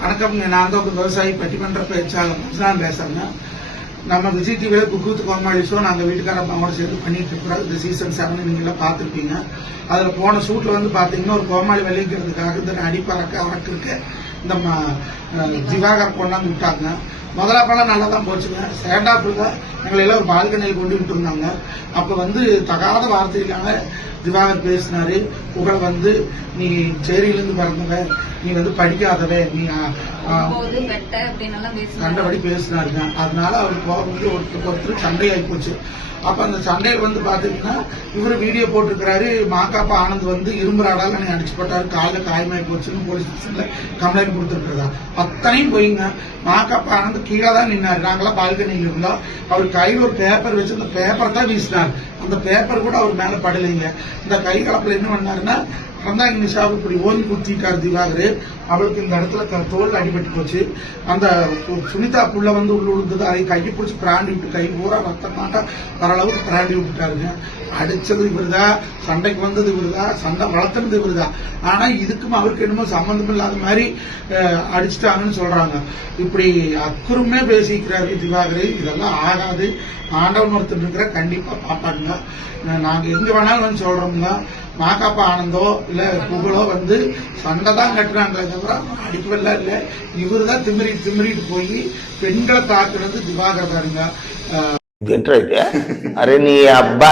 வணக்கம்ங்க. நான் தான் ஒரு விவசாயி பட்டிமன்ற பேச்சாளர் தான் பேசுறேங்க. நம்ம விஜய் டிவியில குக்கூத்து கோமாளி ஷோ நாங்கள் வீட்டுக்கார அம்மாவோட சேர்ந்து பண்ணிட்டு இருக்கிறோம். இந்த சீசன் 7 நீங்க எல்லாம் பார்த்துருப்பீங்க. அதுல போன ஷூட்ல வந்து பாத்தீங்கன்னா ஒரு கோமாளி விளைவிக்கிறதுக்காக இந்த அடிப்பறக்க இந்த திவாகர் கொண்டாந்து விட்டாங்க. முதல்ல படம் நல்லா தான் போச்சுங்க. செகண்ட் ஹாஃப்ல எங்களை எல்லாம் ஒரு பால்கனியில் கொண்டு விட்டு இருந்தாங்க. அப்ப வந்து தகாத வார்த்தையிலான திவாகர் பேசினாரு. புகழ் வந்து நீ சேரியிலிருந்து பிறந்தவ, நீ வந்து படிக்காதவே, நீ கண்டபடி பேசினாருங்க. அதனால அவருக்கு போகும்போது ஒருத்தருக்கு சண்டை ஆகி போச்சு. அப்ப அந்த சண்டையில் வந்து பாத்தீங்கன்னா இவரு வீடியோ போட்டிருக்கிறாரு. மாக்காப்பா ஆனந்த் வந்து இரும்புறாடால நீ அடிச்சு போட்டாரு, காலில் காயமாயி போச்சுன்னு போலீஸ் ஸ்டேஷன்ல கம்ப்ளைண்ட் கொடுத்துருக்கிறதா. அத்தனையும் போயிங்க. மாக்காப்பா ஆனந்த் கீழே தான் நின்னாரு. நாங்களாம் பால்கனியில் இருந்தோம். அவர் கையில் ஒரு பேப்பர் வச்சு அந்த பேப்பர் தான் வீசினார். அந்த பேப்பர் கூட அவர் மேல படலைங்க. இந்த கை கலப்புல என்ன பண்ணாருன்னா ரந்தாங்க நிஷாவுக்கு இப்படி ஓங்கி குத்திட்டார் திவாகர். அவளுக்கு இந்த இடத்துல தோல் அடிபட்டு போச்சு. அந்த சுனிதா புள்ள வந்து உள்ள விழுந்தது. அதை கையை பிடிச்சி பிராண்டி விட்டு கை பூரா ரத்தமாட்டா வர அளவுக்கு பிராண்டி விட்டுட்டாருங்க. அடிச்சது இவருதான், சண்டைக்கு வந்தது இவருதான், சண்டை வளர்த்துறது இவருதான். ஆனா இதுக்கும் அவருக்கு என்னமோ சம்பந்தம் இல்லாத மாதிரி அடிச்சுட்டாங்கன்னு சொல்றாங்க. இப்படி அக்குறமே பேசிக்கிறாரு திவாகர். இதெல்லாம் ஆகாது. ஆண்டவன் ஒருத்தர் இருக்கிற கண்டிப்பா பாப்பாங்க. நாங்க எங்க வேணாலும் வந்து சொல்றோம்னா மாக்காப்பா ஆனந்தோ இல்ல புகழோ வந்து சண்டை தான் கட்டுறாங்களே தவிர அடிப்பெல்லாம் இல்ல. இவரு தான் திமிரிட்டு போய் பெண்களை தாக்குறது திவாகர் பாருங்க. அரே நீ அப்பா